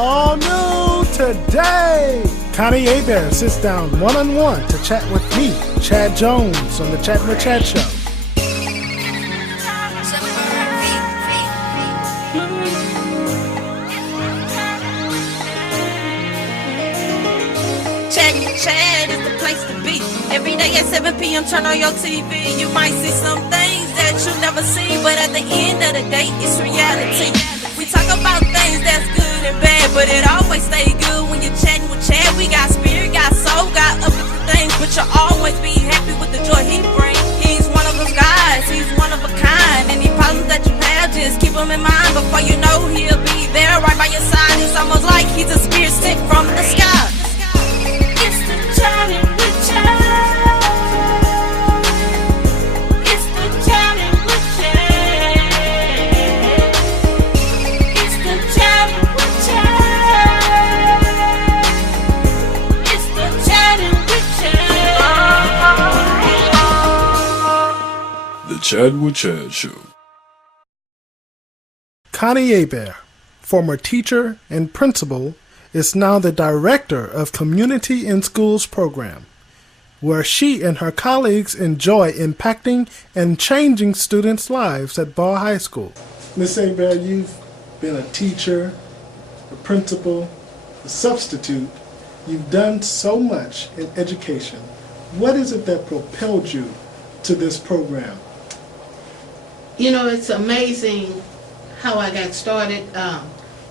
All new today! Connie Hebert sits down one-on-one to chat with me, Chad Jones, on the Chat with Chad Show. Chatting with Chad is the place to be. Every day at 7 p.m. turn on your TV. You might see some things that you never see, but at the end of the day, it's reality. We talk about things that's good and bad, but it always stay good when you're chatting with Chad. We got spirit, got soul, got uplifting things, but you'll always be happy with the joy he brings. He's one of those guys, he's one of a kind. Any problems that you have, just keep them in mind. Before you know, he'll be there right by your side. It's almost like he's a spirit sent from the sky. It's the Chatting with Chad. It's the Chatting with Chad. It's the Chatting with Chad. It's the Chatting with Chad. The Chat with Chad Show. Connie Hebert, former teacher and principal, is now the director of Community in Schools program, where she and her colleagues enjoy impacting and changing students' lives at Ball High School. Ms. Hebert, you've been a teacher, a principal, a substitute. You've done so much in education. What is it that propelled you to this program? You know, it's amazing how I got started.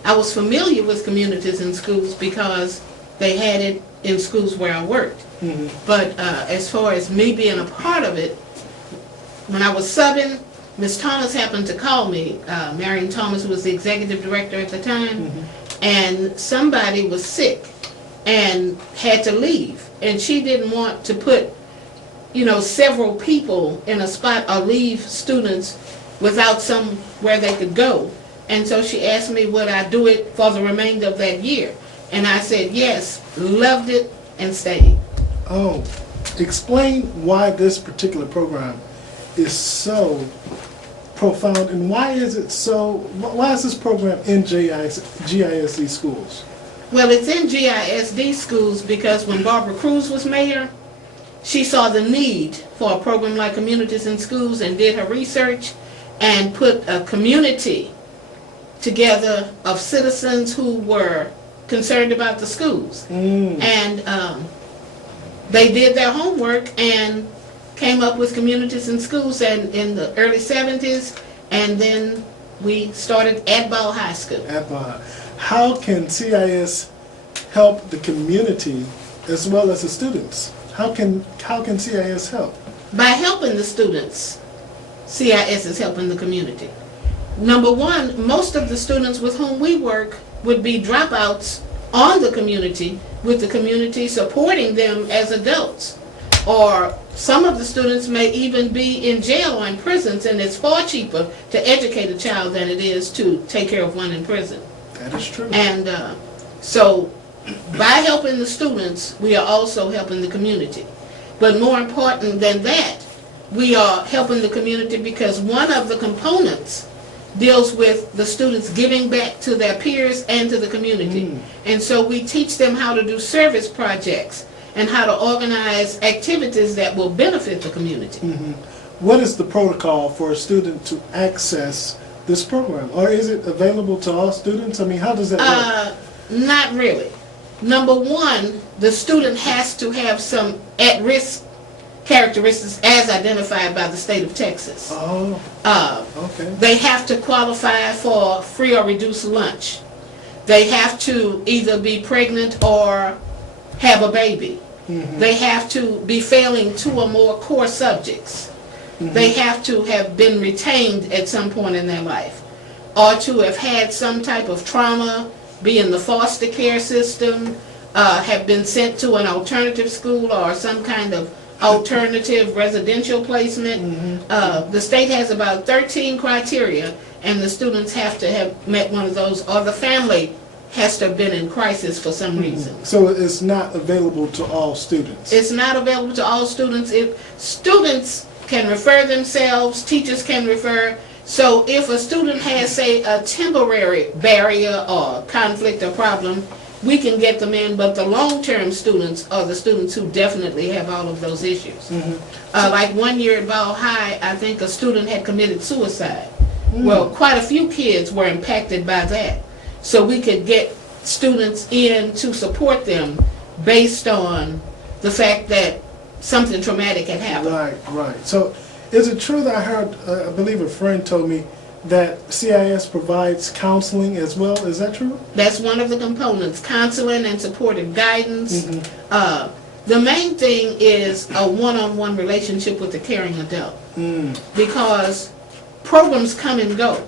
I was familiar with communities in schools because they had it in schools where I worked. Mm-hmm. But as far as me being a part of it, when I was subbing, Ms. Thomas happened to call me, Marion Thomas, who was the executive director at the time, and somebody was sick and had to leave. And she didn't want to put, you know, several people in a spot or leave students without somewhere they could go. And so she asked me would I do it for the remainder of that year. And I said yes, loved it, and stayed. Oh, explain why this particular program is so profound, and why is this program in GISD schools? Well, it's in GISD schools because when Barbara Cruz was mayor, she saw the need for a program like Communities in Schools and did her research and put a community together of citizens who were concerned about the schools. And they did their homework and came up with Communities in Schools and in the early 70s, and then we started at Ball High School. At Ball. How can CIS help the community as well as the students? How can CIS help? By helping the students, CIS is helping the community. Number one, most of the students with whom we work would be dropouts on the community, with the community supporting them as adults. Or some of the students may even be in jail or in prisons, and it's far cheaper to educate a child than it is to take care of one in prison. That is true. And so by helping the students, we are also helping the community. But more important than that, we are helping the community because one of the components deals with the students giving back to their peers and to the community. And so we teach them how to do service projects and how to organize activities that will benefit the community. What is the protocol for a student to access this program? Or is it available to all students? I mean, how does that work? Not really. Number one, the student has to have some at-risk characteristics as identified by the state of Texas. Oh, okay. They have to qualify for free or reduced lunch. They have to either be pregnant or have a baby. They have to be failing 2 or more core subjects. They have to have been retained at some point in their life, or to have had some type of trauma, be in the foster care system, have been sent to an alternative school or some kind of alternative residential placement. The state has about 13 criteria, and the students have to have met one of those, or the family has to have been in crisis for some reason. So it's not available to all students? It's not available to all students. If students can refer themselves, teachers can refer, So if a student has, say, a temporary barrier or conflict or problem, we can get them in, but the long-term students are the students who definitely have all of those issues. Like one year at Ball High, I think a student had committed suicide. Well, quite a few kids were impacted by that. So we could get students in to support them based on the fact that something traumatic had happened. Right. So is it true that I heard, I believe a friend told me that CIS provides counseling as well? Is that true? That's one of the components, counseling and supportive guidance. The main thing is a one-on-one relationship with a caring adult. Because programs come and go,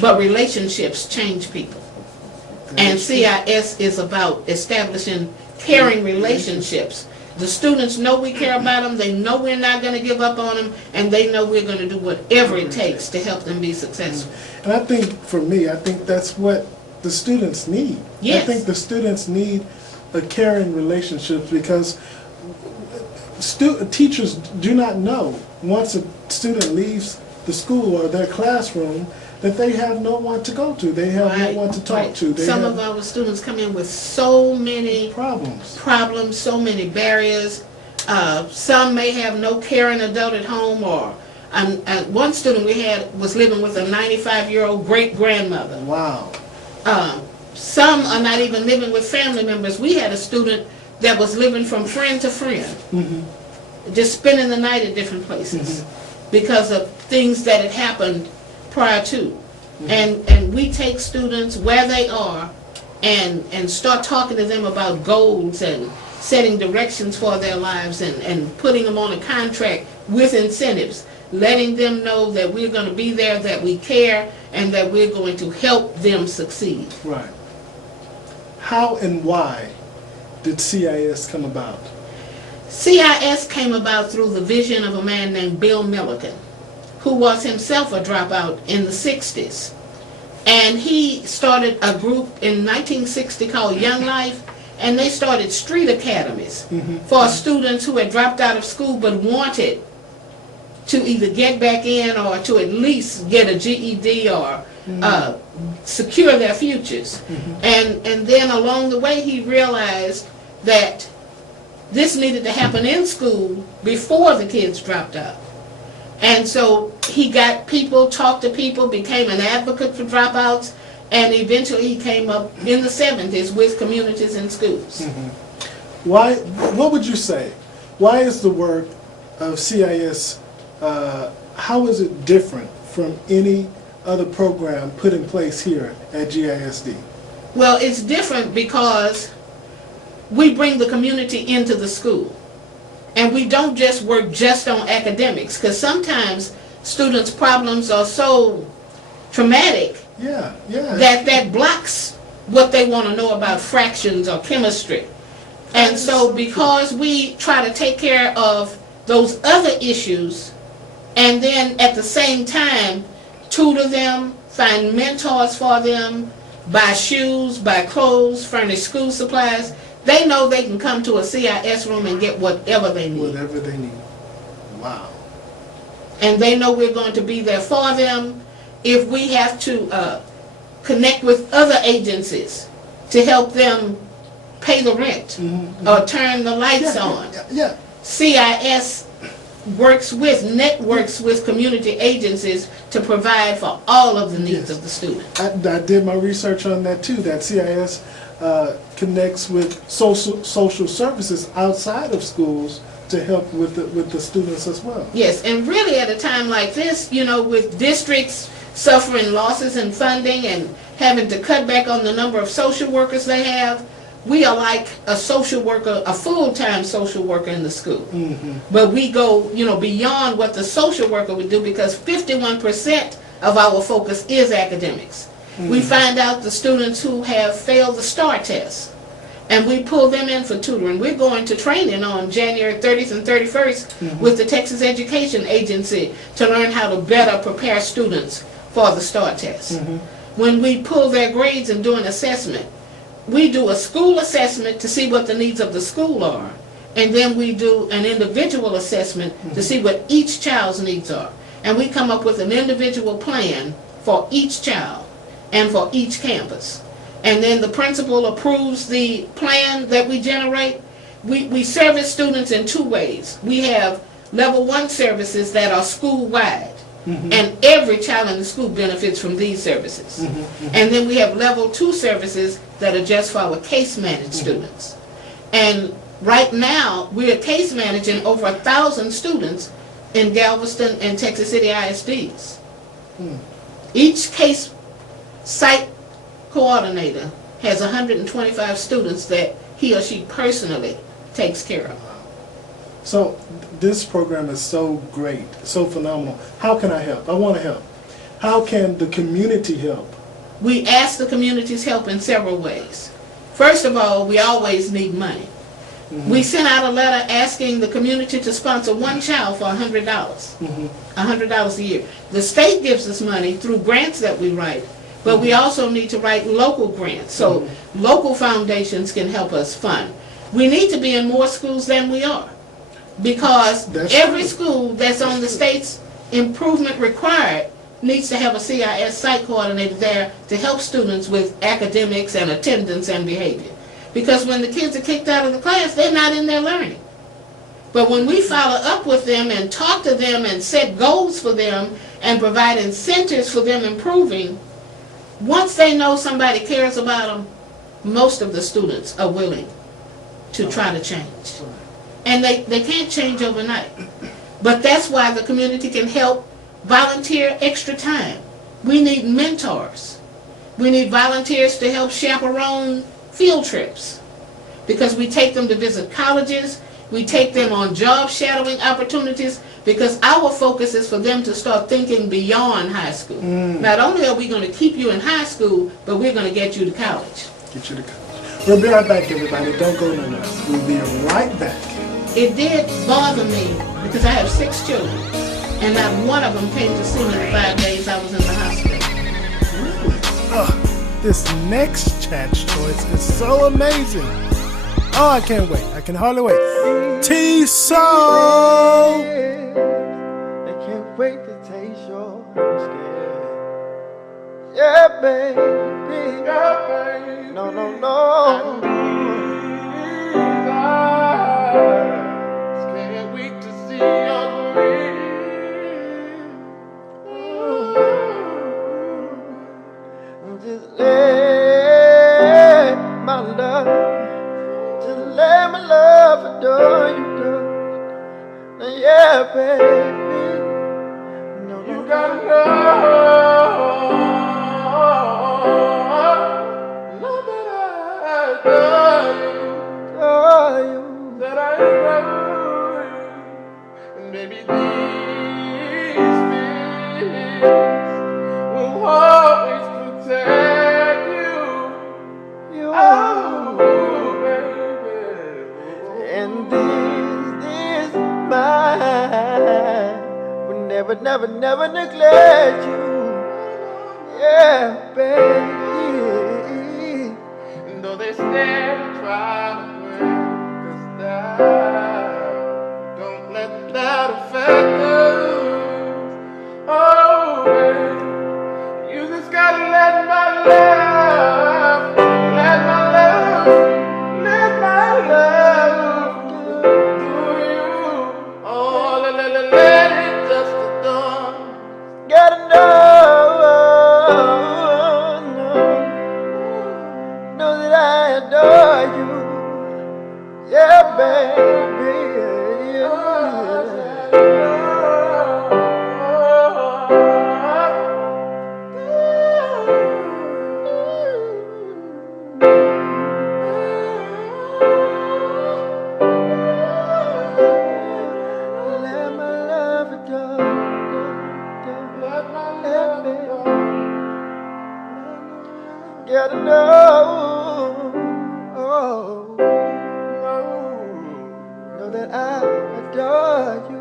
but relationships change people. And CIS is about establishing caring relationships. The students know we care about them, they know we're not going to give up on them, and they know we're going to do whatever it takes to help them be successful. And I think, for me, I think that's what the students need. Yes. I think the students need a caring relationship because teachers do not know once a student leaves the school or their classroom that they have no one to go to. They have no one to talk to. Some of our students come in with so many problems, so many barriers. Some may have no caring adult at home, or one student we had was living with a 95-year-old great-grandmother. Wow. Some are not even living with family members. We had a student that was living from friend to friend, just spending the night at different places because of things that had happened prior to. And we take students where they are and start talking to them about goals and setting directions for their lives and putting them on a contract with incentives, letting them know that we're going to be there, that we care, and that we're going to help them succeed. Right. How and why did CIS come about? CIS came about through the vision of a man named Bill Milliken, who was himself a dropout in the 60s. And he started a group in 1960 called Young Life, and they started street academies for students who had dropped out of school but wanted to either get back in or to at least get a GED or secure their futures. And then along the way he realized that this needed to happen in school before the kids dropped out. And so he got people, talked to people, became an advocate for dropouts, and eventually he came up in the 70s with communities and schools. Why? What would you say? Why is the work of CIS, how is it different from any other program put in place here at GISD? Well, it's different because we bring the community into the school. And we don't just work just on academics, because sometimes students' problems are so traumatic that blocks what they want to know about fractions or chemistry. And so because we try to take care of those other issues and then at the same time tutor them, find mentors for them, buy shoes, buy clothes, furnish school supplies, they know they can come to a CIS room and get whatever they need. Whatever they need. Wow. And they know we're going to be there for them. If we have to connect with other agencies to help them pay the rent or turn the lights on. CIS networks with community agencies to provide for all of the needs of the student. I did my research on that too, that CIS connects with social services outside of schools to help with the students as well. Yes, and really at a time like this, you know, with districts suffering losses in funding and having to cut back on the number of social workers they have, we are like a social worker, a full-time social worker in the school. But we go, you know, beyond what the social worker would do, because 51% of our focus is academics. We find out the students who have failed the STAR test, and we pull them in for tutoring. We're going to training on January 30th and 31st with the Texas Education Agency to learn how to better prepare students for the STAR test. When we pull their grades and do an assessment, we do a school assessment to see what the needs of the school are, and then we do an individual assessment to see what each child's needs are. and we come up with an individual plan for each child and for each campus. And then the principal approves the plan that we generate. We service students in two ways. We have level 1 services that are school-wide, and every child in the school benefits from these services. And then we have level 2 services that are just for our case-managed students. And right now, we are case managing over 1,000 students in Galveston and Texas City ISDs. Each case site coordinator has 125 students that he or she personally takes care of. So this program is so great, so phenomenal. How can I help? I want to help. How can the community help? We ask the community's help in several ways. First of all, we always need money. We sent out a letter asking the community to sponsor one child for $100. $100 a year. The state gives us money through grants that we write, but we also need to write local grants, so local foundations can help us fund. We need to be in more schools than we are, because every school that's on the state's improvement required needs to have a CIS site coordinator there to help students with academics and attendance and behavior. Because when the kids are kicked out of the class, they're not in there learning. But when we follow up with them and talk to them and set goals for them and provide incentives for them improving, once they know somebody cares about them, most of the students are willing to try to change. And they can't change overnight. But that's why the community can help volunteer extra time. We need mentors. We need volunteers to help chaperone field trips, because we take them to visit colleges, we take them on job shadowing opportunities, because our focus is for them to start thinking beyond high school. Not only are we going to keep you in high school, but we're going to get you to college. Get you to college. We'll be right back, everybody. Don't go nowhere. We'll be right back. It did bother me because I have 6 children, and not one of them came to see me the 5 days I was in the hospital. This next chat's choice is so amazing. Oh, I can't wait. I can hardly wait. T-So! I can't wait to taste your skin. Yeah, baby. Yeah, baby. No, no, no. I can't wait to see your green. Just let my love, just let my love adore you, girl. Yeah, baby. No, you gotta know that I adore you, that I adore you. And baby, these feelings will always protect you. Oh, baby. And this mine will never, never, never neglect you. Yeah, baby. And though they stand and try to break us down, don't let that affect us. Oh, baby. You just gotta let my love, let my love, let my love do you. Oh, let it just adore. Gotta know that I adore you. Yeah, baby. Let my love adore. Let my love adore. Gotta know, know that I adore you.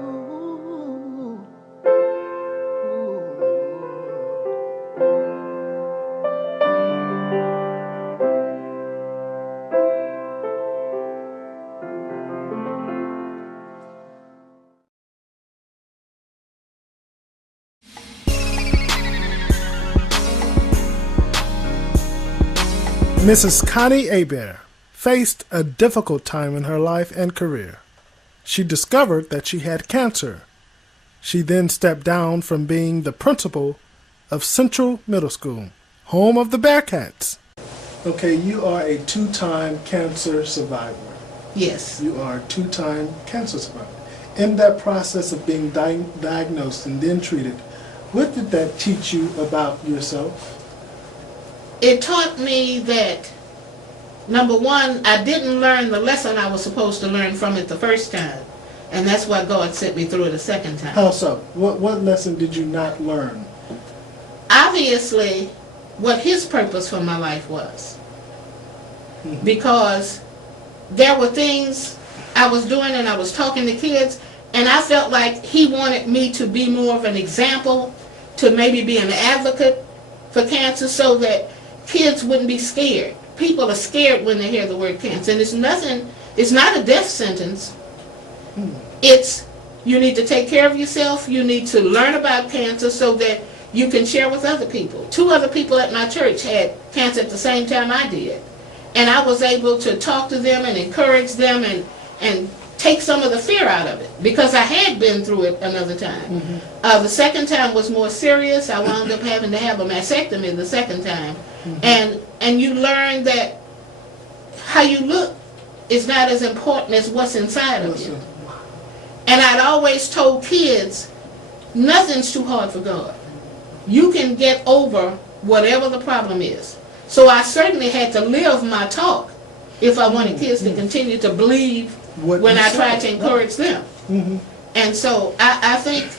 Mrs. Connie Hebert faced a difficult time in her life and career. She discovered that she had cancer. She then stepped down from being the principal of Central Middle School, home of the Bearcats. Okay, you are a two-time cancer survivor. Yes. You are a two-time cancer survivor. In that process of being diagnosed and then treated, what did that teach you about yourself? It taught me that, number one, I didn't learn the lesson I was supposed to learn from it the first time. And that's why God sent me through it a second time. How so? What lesson did you not learn? Obviously, what His purpose for my life was. Because there were things I was doing and I was talking to kids, and I felt like He wanted me to be more of an example, to maybe be an advocate for cancer so that kids wouldn't be scared. People are scared when they hear the word cancer, and it's not a death sentence. It's, you need to take care of yourself, you need to learn about cancer so that you can share with other people. 2 other people at my church had cancer at the same time I did. And I was able to talk to them and encourage them and take some of the fear out of it, because I had been through it another time. The second time was more serious. I wound up having to have a mastectomy the second time. And you learn that how you look is not as important as what's inside of you. And I'd always told kids, nothing's too hard for God. You can get over whatever the problem is. So I certainly had to live my talk if I wanted kids to continue to believe when I tried to encourage them. And so I think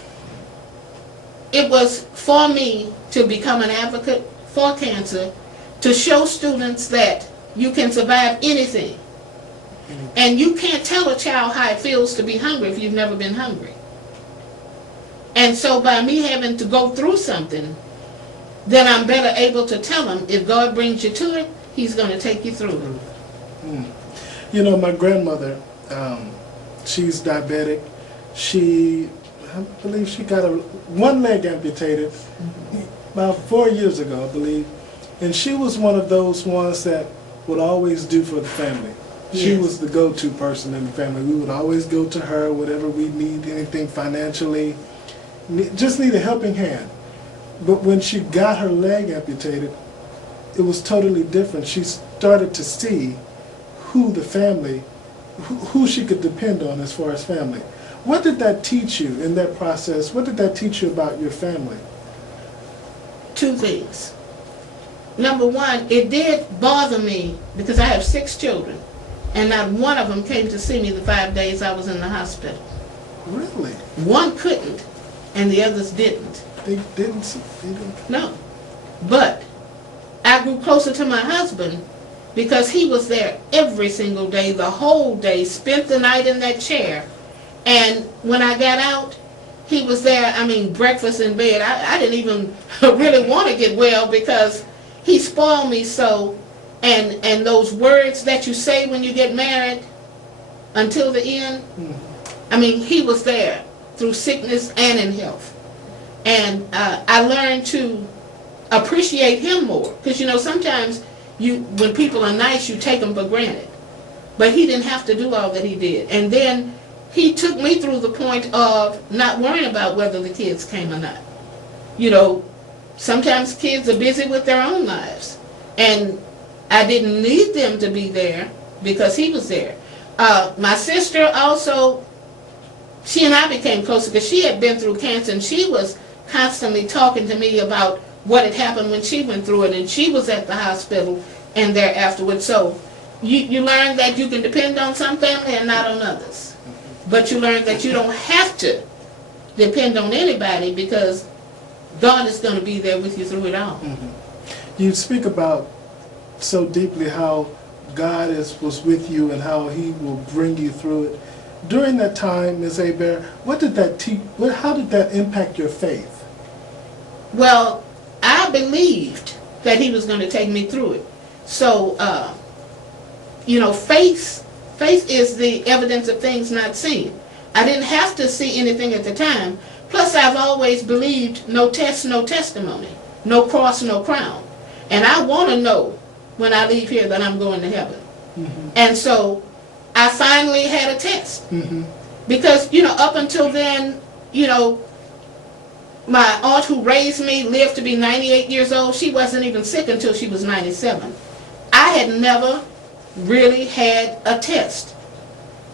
it was for me to become an advocate for cancer, to show students that you can survive anything. And you can't tell a child how it feels to be hungry if you've never been hungry. And so by me having to go through something, then I'm better able to tell them, if God brings you to it, He's going to take you through it. You know, my grandmother, she's diabetic. I believe she got one leg amputated about 4 years ago, I believe. And she was one of those ones that would always do for the family. She was the go-to person in the family. We would always go to her, whatever we need, anything financially, just need a helping hand. But when she got her leg amputated, it was totally different. She started to see who the family, who she could depend on as far as family. What did that teach you in that process? What did that teach you about your family? 2 things. Number one, it did bother me because I have 6 children, and not one of them came to see me the 5 days I was in the hospital. Really? One couldn't, and the others didn't. They didn't? No. But I grew closer to my husband because he was there every single day, the whole day, spent the night in that chair. And when I got out, he was there, breakfast in bed. I didn't even really want to get well because he spoiled me so. And those words that you say when you get married until the end, he was there through sickness and in health. And I learned to appreciate him more. Because, sometimes when people are nice, you take them for granted. But he didn't have to do all that he did. And then he took me through the point of not worrying about whether the kids came or not. Sometimes kids are busy with their own lives. And I didn't need them to be there because he was there. My sister also, she and I became closer because she had been through cancer, and she was constantly talking to me about what had happened when she went through it, and she was at the hospital and there afterwards. So you learn that you can depend on some family and not on others. But you learn that you don't have to depend on anybody because God is going to be there with you through it all. You speak about so deeply how God was with you and how He will bring you through it. During that time, Ms. Hebert, what did that how did that impact your faith? Well, I believed that He was going to take me through it. So, faith is the evidence of things not seen. I didn't have to see anything at the time. Plus, I've always believed no test, no testimony. No cross, no crown. And I want to know when I leave here that I'm going to heaven. And so I finally had a test. Because, up until then, my aunt who raised me lived to be 98 years old. She wasn't even sick until she was 97. I had never really had a test.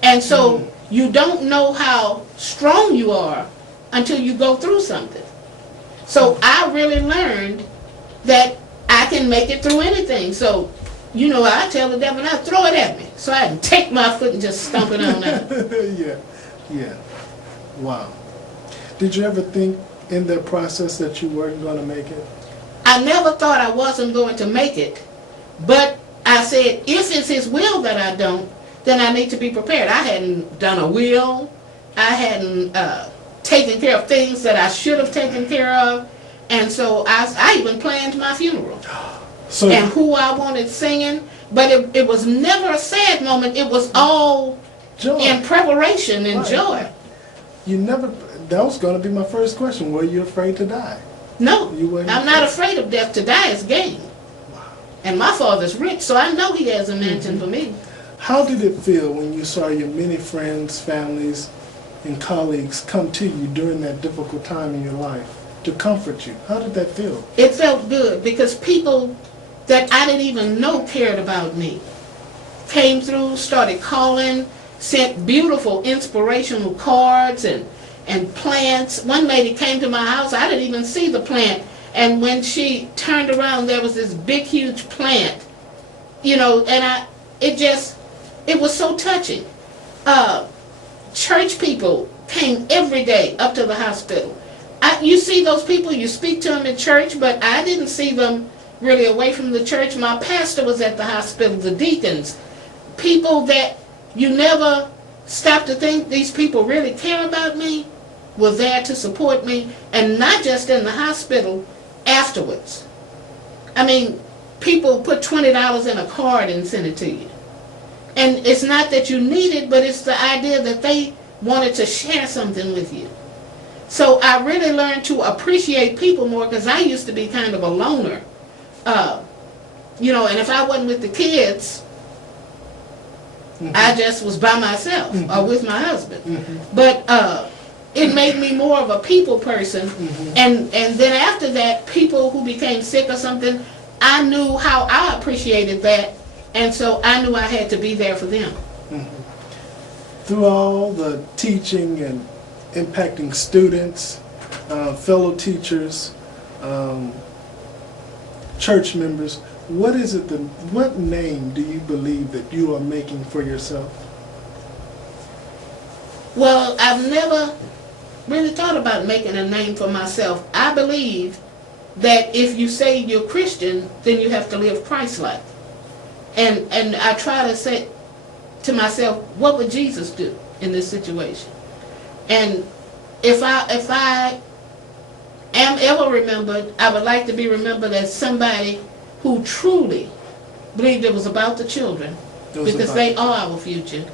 And so you don't know how strong you are until you go through something. So I really learned that I can make it through anything. So, I tell the devil, now throw it at me. So I can take my foot and just stomp it on out. Yeah. Wow. Did you ever think in that process that you weren't going to make it? I never thought I wasn't going to make it. But I said, if it's his will that I don't, then I need to be prepared. I hadn't done a will. I hadn't taken care of things that I should have taken care of. And so I even planned my funeral. And who I wanted singing. But it was never a sad moment. It was all joy. In preparation and joy. That was going to be my first question. Were you afraid to die? No, I'm not afraid of death. To die is gain. Wow. And my father's rich, so I know he has a mansion for me. How did it feel when you saw your many friends, families, and colleagues come to you during that difficult time in your life to comfort you? How did that feel? It felt good because people that I didn't even know cared about me came through, started calling, sent beautiful inspirational cards and plants. One lady came to my house, I didn't even see the plant, and when she turned around there was this big huge plant, and it was so touching. Church people came every day up to the hospital. You see those people, you speak to them in church, but I didn't see them really away from the church. My pastor was at the hospital, the deacons, people that you never stop to think these people really care about me, were there to support me, and not just in the hospital, afterwards. I mean, people put $20 in a card and send it to you. And it's not that you need it, but it's the idea that they wanted to share something with you. So I really learned to appreciate people more because I used to be kind of a loner. And if I wasn't with the kids, I just was by myself or with my husband. But it made me more of a people person. And then after that, people who became sick or something, I knew how I appreciated that. And so I knew I had to be there for them. Through all the teaching and impacting students, fellow teachers, church members, what name do you believe that you are making for yourself? Well, I've never really thought about making a name for myself. I believe that if you say you're Christian, then you have to live Christ-like. And I try to say to myself, what would Jesus do in this situation? And if I am ever remembered, I would like to be remembered as somebody who truly believed it was about the children, because they are our future,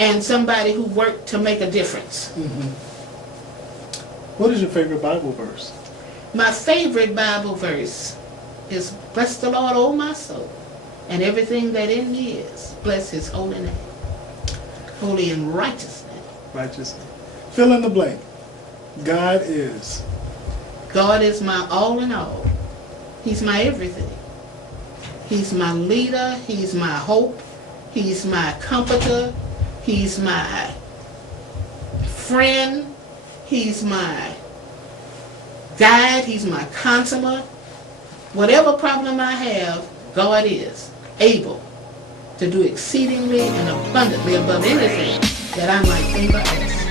and somebody who worked to make a difference. What is your favorite Bible verse? My favorite Bible verse is, bless the Lord, O my soul, and everything that in me is. Bless his holy name. Holy and righteous name. Righteous name. Fill in the blank. God is. God is my all in all. He's my everything. He's my leader. He's my hope. He's my comforter. He's my friend. He's my guide. He's my consummate. Whatever problem I have, God is able to do exceedingly and abundantly above anything that I might think or ask.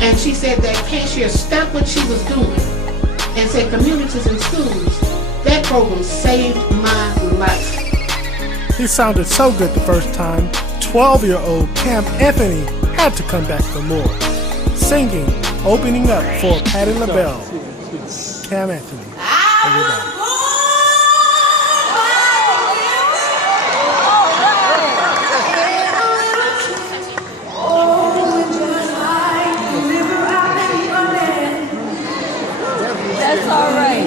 And she said that cashier stopped what she was doing and said, communities and schools, that program saved my life. He sounded so good the first time, 12-year-old Cam Anthony had to come back for more. Singing, opening up for Patti LaBelle. Cam Anthony, everybody. That's all right.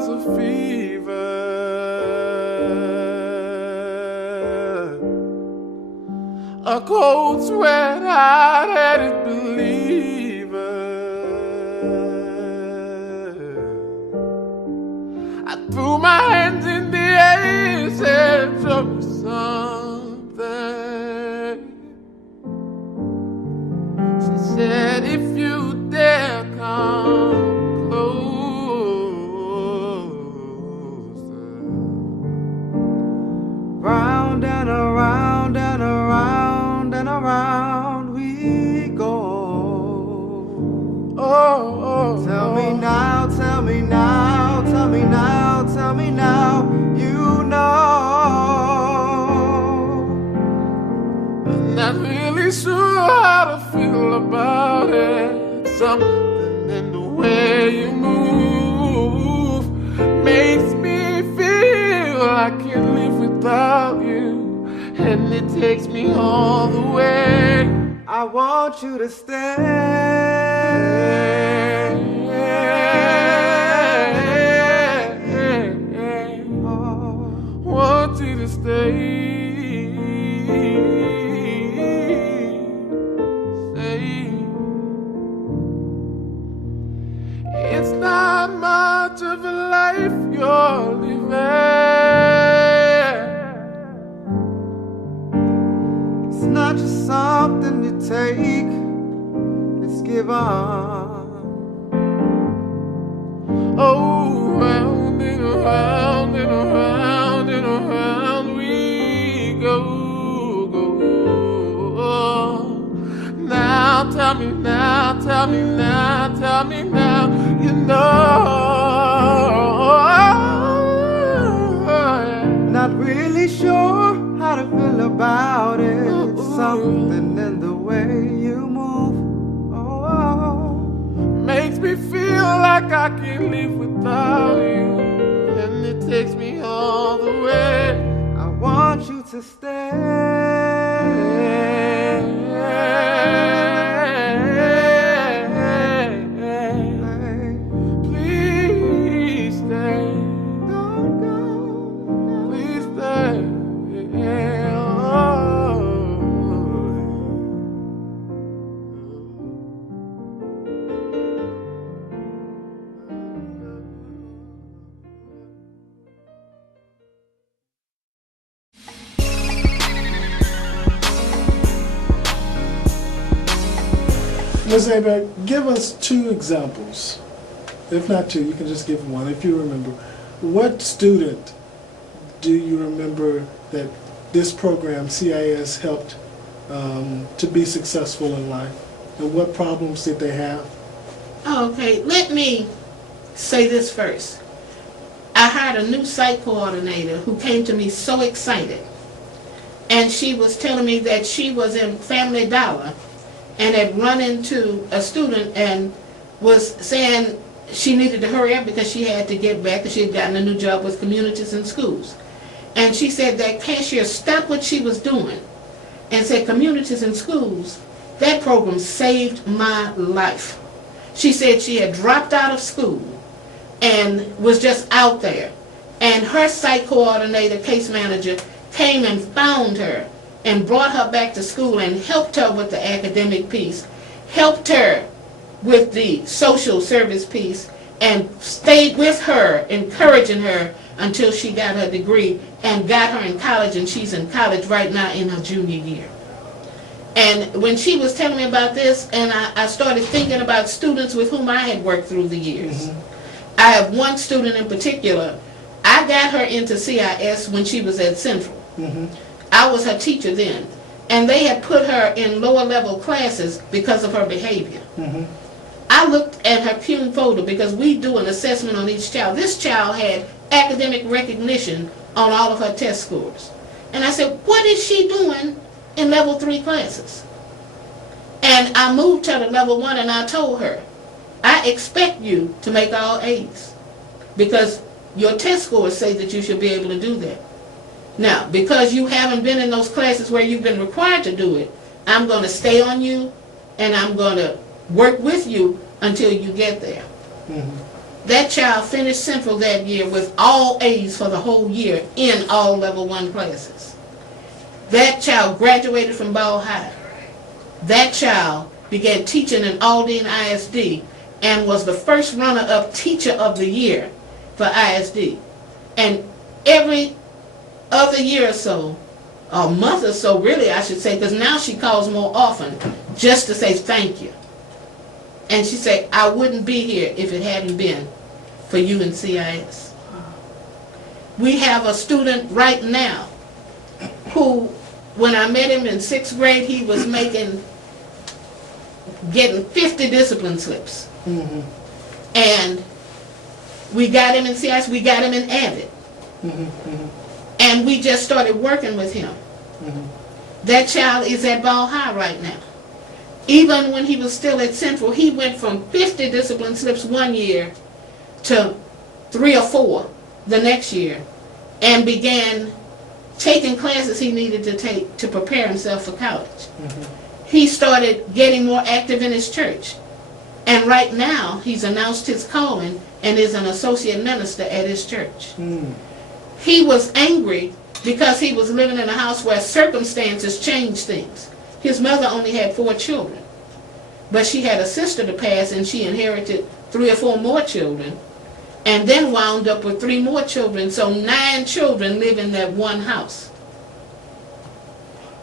was a fever, a cold sweat I had it believer. I threw my hands in the air and said, show me something. She said, if you dare come closer. Round and around and around and around we go. Tell me now, tell me now, tell me now, tell me now, you know. I'm not really sure how to feel about it. Something in the way you move makes me feel I can't live without you, and it takes me all the way. I want you to stay. Want you to stay. It's not much of a life you're living. It's not just something you take, it's given. Oh, round and around and around and around we go. Now tell me now, tell me now, tell me now, you know. Not really sure how to feel about it. Something in the way you move, makes me feel like I can't live without you, and it takes me all the way. I want you to stay. Please stay. Don't go. Please stay. Ms. Aber, give us 2 examples. If not 2, you can just give one if you remember. What student do you remember that this program, CIS, helped to be successful in life? And what problems did they have? Okay, let me say this first. I hired a new site coordinator who came to me so excited. And she was telling me that she was in Family Dollar and had run into a student and was saying she needed to hurry up because she had to get back because she had gotten a new job with communities and schools. And she said that cashier stopped what she was doing and said, communities and schools, that program saved my life. She said she had dropped out of school and was just out there. And her site coordinator, case manager, came and found her and brought her back to school and helped her with the academic piece, helped her with the social service piece, and stayed with her, encouraging her until she got her degree and got her in college, and she's in college right now in her junior year. And when she was telling me about this, and I started thinking about students with whom I had worked through the years. I have one student in particular. I got her into CIS when she was at Central. I was her teacher then. And they had put her in lower level classes because of her behavior. I looked at her CUNY folder because we do an assessment on each child. This child had academic recognition on all of her test scores. And I said, what is she doing in level 3 classes? And I moved her to level 1 and I told her, I expect you to make all A's because your test scores say that you should be able to do that. Now, because you haven't been in those classes where you've been required to do it, I'm going to stay on you and I'm going to work with you until you get there. That child finished Central that year with all A's for the whole year in all level 1 classes. That child graduated from Ball High. That child began teaching in Aldine ISD and was the first runner-up teacher of the year for ISD. And every other year or so, or month or so really I should say, because now she calls more often just to say thank you. And she said, I wouldn't be here if it hadn't been for you in CIS. We have a student right now who, when I met him in 6th grade, he was getting 50 discipline slips. Mm-hmm. And we got him in CIS, we got him in Avid. Mm-hmm. Mm-hmm. And we just started working with him. Mm-hmm. That child is at Ball High right now. Even when he was still at Central, he went from 50 discipline slips one year to 3 or 4 the next year, and began taking classes he needed to take to prepare himself for college. Mm-hmm. He started getting more active in his church. And right now, he's announced his calling and is an associate minister at his church. Mm. He was angry because he was living in a house where circumstances changed things. His mother only had 4 children, but she had a sister to pass, and she inherited 3 or 4 more children, and then wound up with 3 more children, so 9 children live in that one house.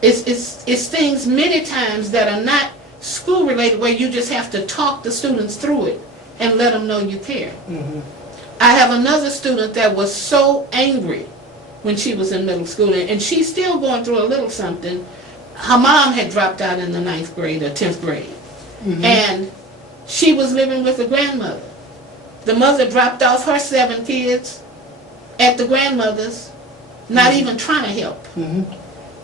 It's things many times that are not school related, where you just have to talk the students through it and let them know you care. Mm-hmm. I have another student that was so angry when she was in middle school, and she's still going through a little something. Her mom had dropped out in the 9th grade or 10th grade. Mm-hmm. And she was living with a grandmother. The mother dropped off her 7 kids at the grandmother's, not mm-hmm. even trying to help. Mm-hmm.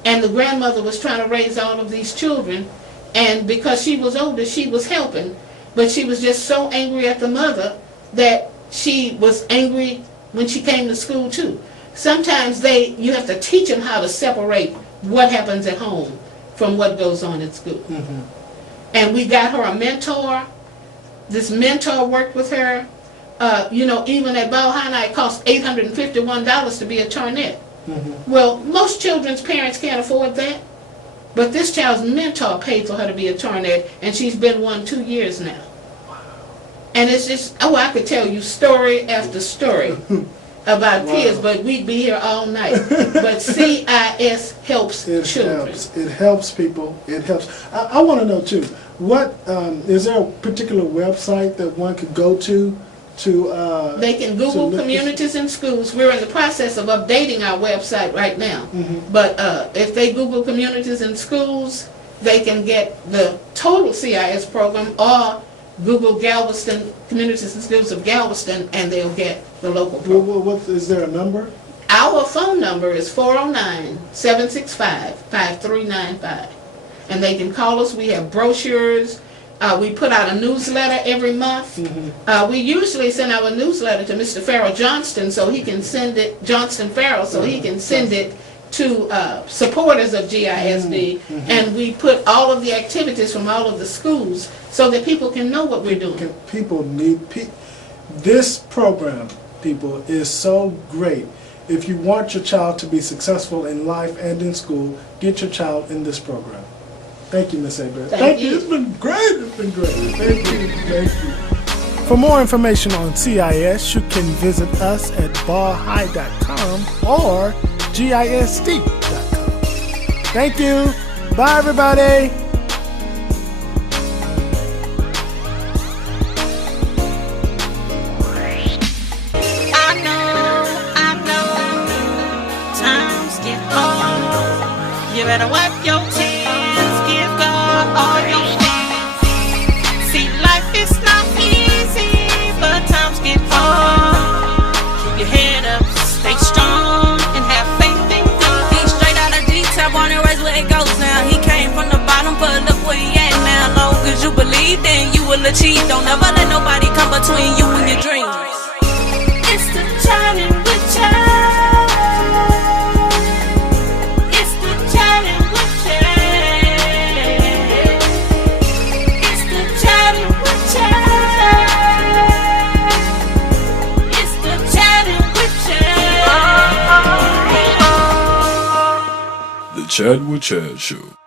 And the grandmother was trying to raise all of these children, and because she was older, she was helping, but she was just so angry at the mother that she was angry when she came to school too. Sometimes you have to teach them how to separate what happens at home from what goes on at school. Mm-hmm. And we got her a mentor. This mentor worked with her. Even at Ball High, it cost $851 to be a Tornet. Mm-hmm. Well, most children's parents can't afford that. But this child's mentor paid for her to be a Tornet, and she's been one 2 years now. Wow. And it's just, I could tell you story after story about kids, but we'd be here all night. But CIS helps children. It helps people. It helps. I want to know too. What is there a particular website that one could go to? They can Google communities in schools. We're in the process of updating our website right now. Mm-hmm. But if they Google communities in schools, they can get the total CIS program, or Google Galveston Communities and Schools of Galveston, and they'll get the local program. What is there a number? Our phone number is 409-765-5395. And they can call us. We have brochures. We put out a newsletter every month. Mm-hmm. We usually send our newsletter to Mr. Farrell Johnston, so he can send it, Johnston Farrell, so he can send it to supporters of GISD. Mm-hmm. And we put all of the activities from all of the schools so that people can know what we're doing. People need this program, people, is so great. If you want your child to be successful in life and in school, get your child in this program. Thank you, Ms. Abrams. Thank you. It's been great. It's been great. Thank you. Thank you. For more information on CIS, you can visit us at ballhigh.com or gisd.com. Thank you. Bye, everybody. I know, times get hard. You better wipe your tears. All your things. See, life is not easy, but times get hard. Keep your head up, stay strong, and have faith in God. He's straight out of G-Top, on the race where it goes now. He came from the bottom, but look where he at now. Long as you believe, then you will achieve. Don't ever let nobody come between you and your dreams. It's the journey with child. The Chat with Chad Show.